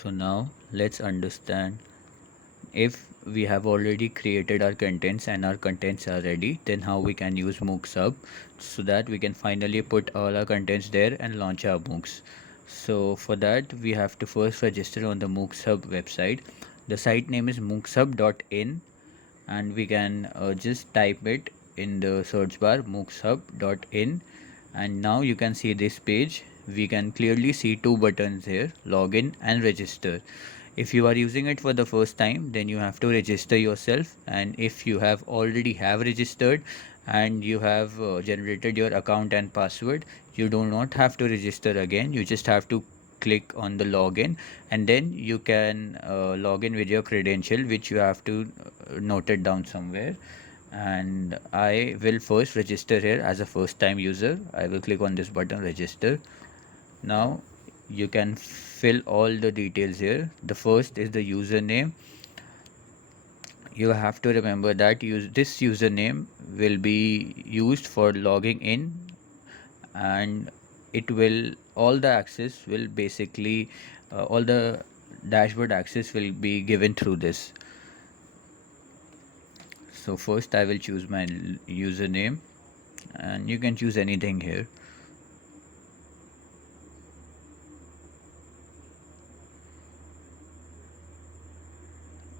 So now let's understand, if we have already created our contents and our contents are ready, then how we can use MOOCs Hub so that we can finally put all our contents there and launch our MOOCs. So for that we have to first register on the MOOCs Hub website. The site name is mookshub.in, and we can just type it in the search bar, mookshub.in, and now you can see this page. We can clearly see two buttons here, login and register. If you are using it for the first time, then you have to register yourself, and if you have already have registered and you have generated your account and password, you do not have to register again. You just have to click on the login, and then you can log in with your credential, which you have to note it down somewhere. And I will first register here as a first time user. I will click on this button, register. Now you can fill all the details here. The first is the username. You have to remember that this username will be used for logging in, and it will, all the access will basically all the dashboard access will be given through this. So first I will choose my username, and you can choose anything here.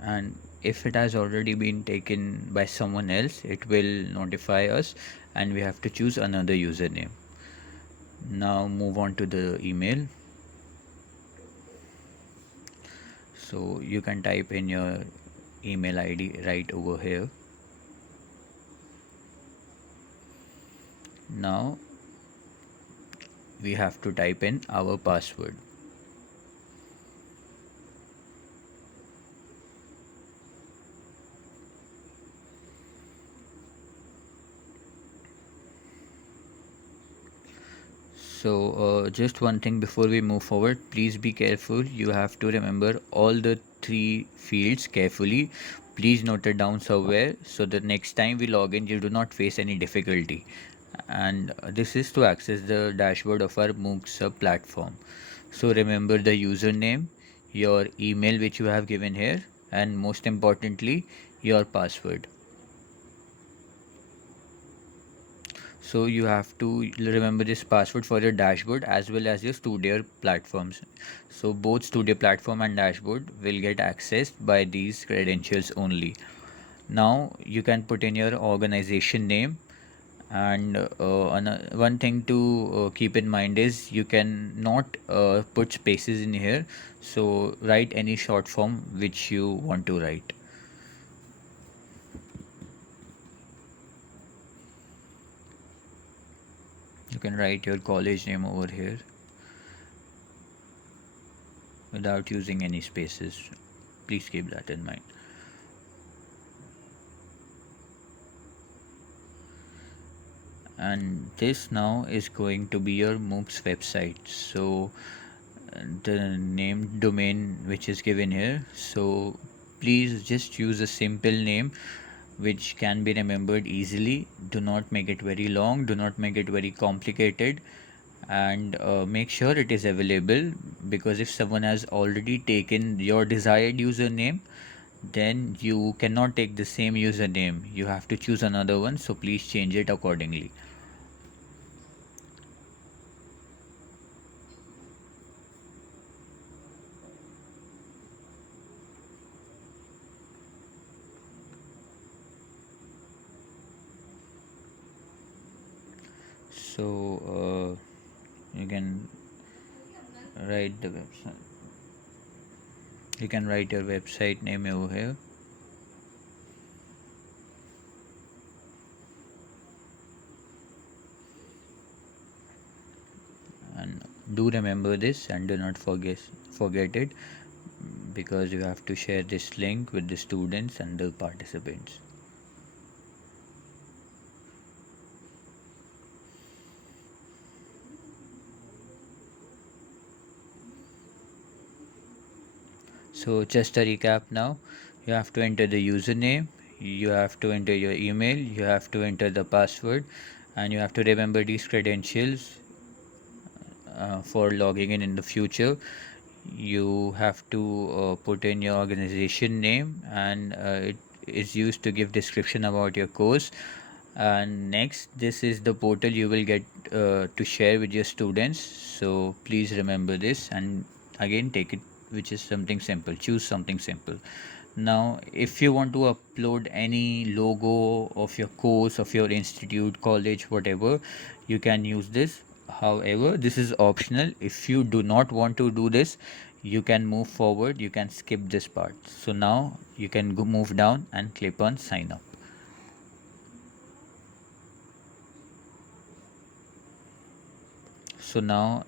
And if it has already been taken by someone else, it will notify us and we have to choose another username. Now move on to the email. So you can type in your email ID right over here. Now we have to type in our password. So just one thing before we move forward, please be careful. You have to remember all the three fields carefully. Please note it down somewhere so that next time we log in, you do not face any difficulty. And this is to access the dashboard of our MOOCs platform. So remember the username, your email which you have given here, and most importantly, your password. So you have to remember this password for your dashboard as well as your Studio platforms. So both Studio platform and dashboard will get accessed by these credentials only. Now you can put in your organization name, and one thing to keep in mind is you can not put spaces in here. So write any short form which you want to write. You can write your college name over here without using any spaces. Please keep that in mind. And this now is going to be your MOOCs website. So the name domain which is given here, so please just use a simple name which can be remembered easily. Do not make it very long, do not make it very complicated, and make sure it is available, because if someone has already taken your desired username, then you cannot take the same username. You have to choose another one, so please change it accordingly. So you can write the website, you can write your website name over here. And do remember this and do not forget it, because you have to share this link with the students and the participants. So just a recap now, you have to enter the username, you have to enter your email, you have to enter the password, and you have to remember these credentials for logging in the future. you have to put in your organization name, and it is used to give description about your course. And next, this is the portal you will get to share with your students, so please remember this, and again take it, which is something simple, choose something simple. Now if you want to upload any logo of your course, of your institute, college, whatever, you can use this. However, this is optional. If you do not want to do this, you can move forward, you can skip this part. So now you can go move down and click on sign up. So now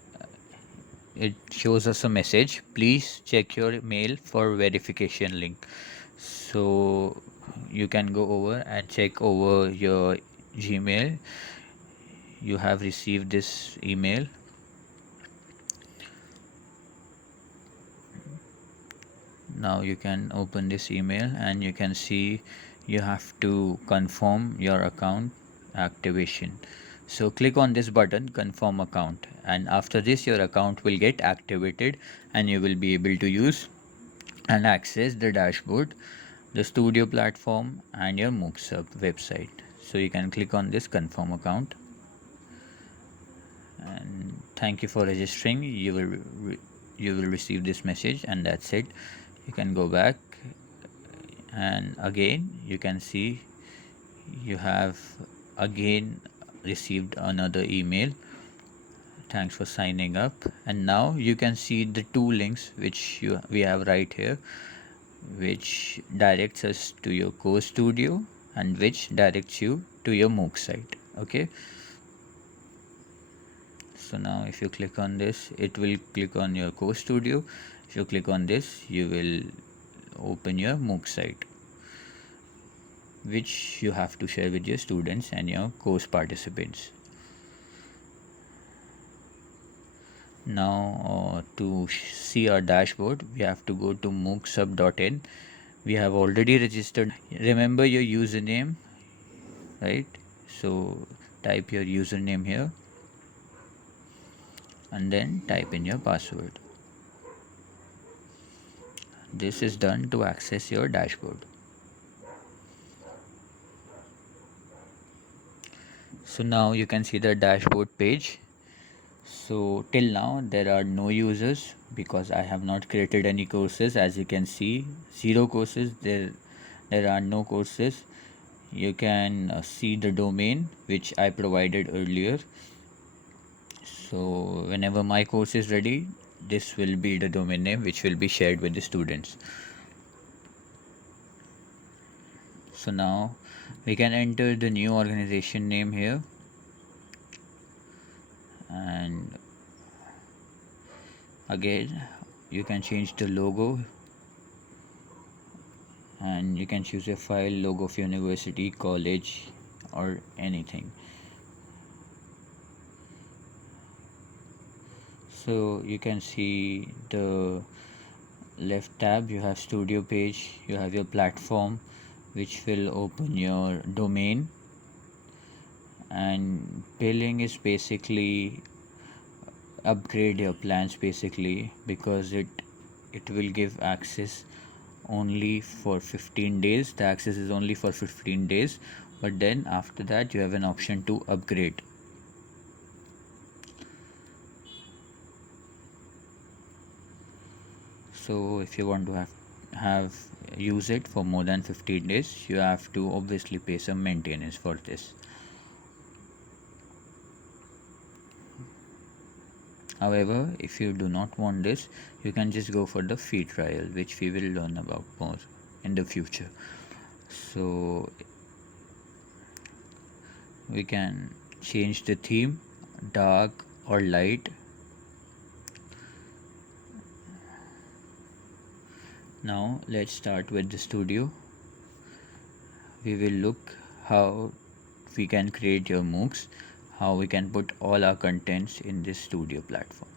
it shows us a message, please check your mail for verification link. So you can go over and check over your Gmail. You have received this email. Now you can open this email and you can see you have to confirm your account activation. So click on this button, confirm account, and after this your account will get activated and you will be able to use and access the dashboard, the studio platform, and your MOOCs website. So you can click on this confirm account, and thank you for registering. You will receive this message, and that's it. You can go back, and again you can see you have again received another email. Thanks for signing up. And now you can see the two links which we have right here, which directs us to your Core Studio and which directs you to your MOOC site. Okay. So now if you click on this, it will click on your Core Studio. If you click on this, you will open your MOOC site, which you have to share with your students and your course participants. Now to see our dashboard, we have to go to moocsub.in. We have already registered. Remember your username, right? So type your username here and then type in your password. This is done to access your dashboard. So now you can see the dashboard page. So till now there are no users because I have not created any courses. As you can see, 0 courses. There are no courses. You can see the domain which I provided earlier. So whenever my course is ready, this will be the domain name which will be shared with the students. So now we can enter the new organization name here, and again you can change the logo, and you can choose a file, logo of university, college, or anything. So you can see the left tab, you have studio page, you have your platform which will open your domain, and billing is basically upgrade your plans basically, because it will give access only for 15 days. The access is only for 15 days, but then after that you have an option to upgrade. So if you want to have use it for more than 15 days, you have to obviously pay some maintenance for this. However, if you do not want this, you can just go for the free trial, which we will learn about more in the future. So we can change the theme, dark or light. Now let's start with the studio. We will look how we can create your MOOCs, how we can put all our contents in this studio platform.